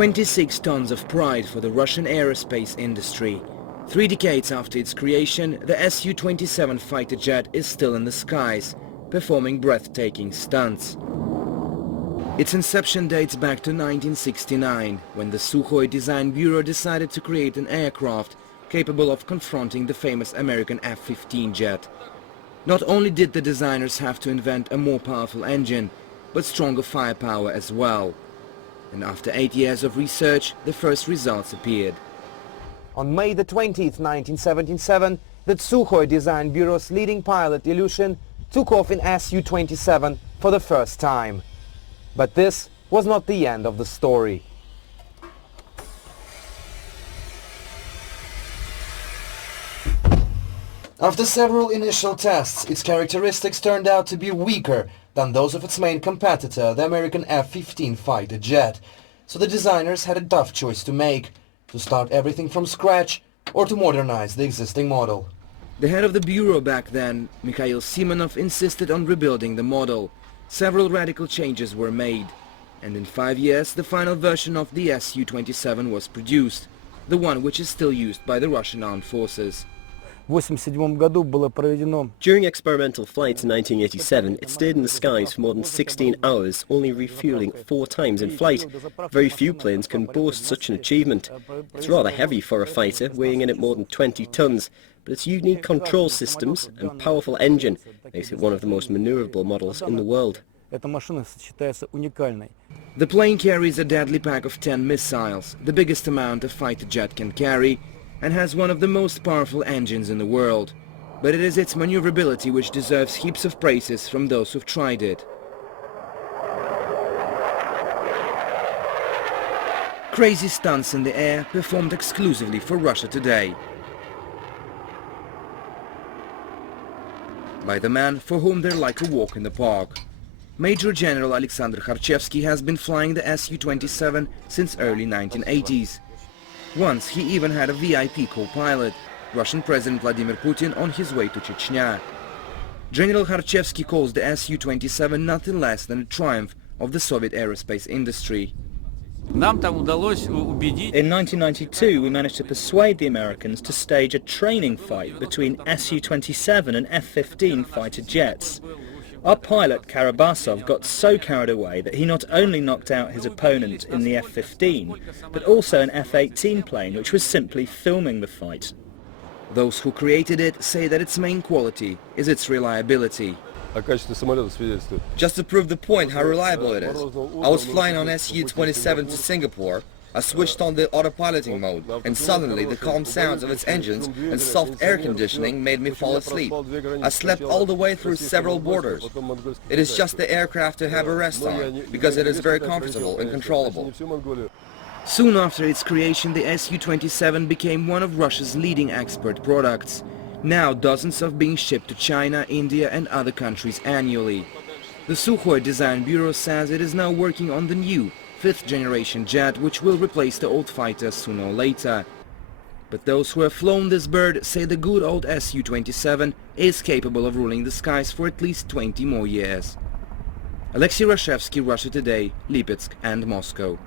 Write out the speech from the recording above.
26 tons of pride for the Russian aerospace industry. 3 decades after its creation, the Su-27 fighter jet is still in the skies, performing breathtaking stunts. Its inception dates back to 1969, when the Sukhoi Design Bureau decided to create an aircraft capable of confronting the famous American F-15 jet. Not only did the designers have to invent a more powerful engine, but stronger firepower as well. And after 8 years of research, the first results appeared. On May the 20th, 1977, the Sukhoi Design Bureau's leading pilot, Ilyushin, took off in Su-27 for the first time. But this was not the end of the story. After several initial tests, its characteristics turned out to be weaker than those of its main competitor, the American F-15 fighter jet. So the designers had a tough choice to make: to start everything from scratch or to modernize the existing model. The head of the bureau back then, Mikhail Simonov, insisted on rebuilding the model. Several radical changes were made, and in 5 years the final version of the Su-27 was produced, the one which is still used by the Russian armed forces. During experimental flights in 1987, it stayed in the skies for more than 16 hours, only refueling 4 times in flight. Very few planes can boast such an achievement. It's rather heavy for a fighter, weighing in at more than 20 tons, but its unique control systems and powerful engine makes it one of the most maneuverable models in the world. The plane carries a deadly pack of 10 missiles, the biggest amount a fighter jet can carry, and has one of the most powerful engines in the world. But it is its maneuverability which deserves heaps of praises from those who've tried it. Crazy stunts in the air performed exclusively for Russia Today by the man for whom they're like a walk in the park. Major General Alexander Kharchevsky has been flying the Su-27 since early 1980s. Once he even had a VIP co-pilot, Russian President Vladimir Putin, on his way to Chechnya. General Kharchevsky calls the Su-27 nothing less than a triumph of the Soviet aerospace industry. In 1992, we managed to persuade the Americans to stage a training fight between Su-27 and F-15 fighter jets. Our pilot, Karabasov, got so carried away that he not only knocked out his opponent in the F-15, but also an F-18 plane which was simply filming the fight. Those who created it say that its main quality is its reliability. Just to prove the point how reliable it is, I was flying on Su-27 to Singapore. I switched on the autopiloting mode, and suddenly the calm sounds of its engines and soft air conditioning made me fall asleep. I slept all the way through several borders. It is just the aircraft to have a rest on, because it is very comfortable and controllable. Soon after its creation, the Su-27 became one of Russia's leading export products. Now dozens are being shipped to China, India and other countries annually. The Sukhoi Design Bureau says it is now working on the new 5th generation jet, which will replace the old fighter sooner or later. But those who have flown this bird say the good old Su-27 is capable of ruling the skies for at least 20 more years. Alexei Rashevsky, Russia Today, Lipetsk and Moscow.